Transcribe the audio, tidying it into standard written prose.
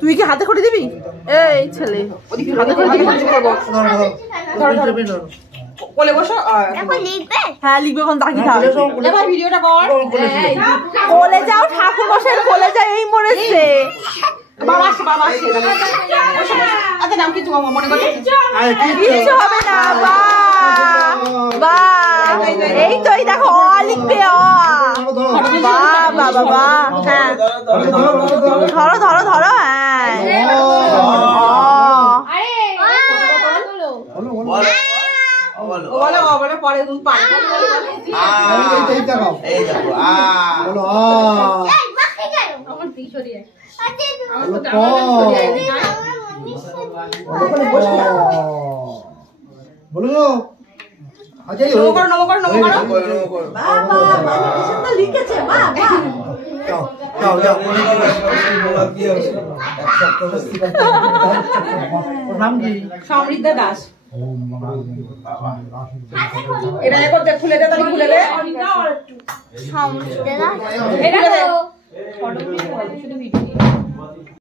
তুই কি হাতে করে দিবি? এই ছেলে ওদিকে হাতে করে দিবি, কিছু করব। কোলে বসো। হ্যাঁ লিখবে কোন দাগি থাক। এবার ভিডিওটা কর। কোলে যাও, ঠাকুর মশাইয়ের কোলে যাও, এই মরেছে। বাবা আচ্ছা নাম কিছু মনে করো, কিছু হবে না। বা এই তো, এই দেখো অ লিখবে, অ। বাবা বাবা, হ্যাঁ ধরো ধরো ধরো, হ্যাঁ বলো বলো পরে তুমি পারবে। আমার পিছরিয়ে বলো লিখেছে সমৃদ্ধা দাস। এটা করতে খুলে দে, তাহলে খুলে দে। সমৃদ্ধা দাস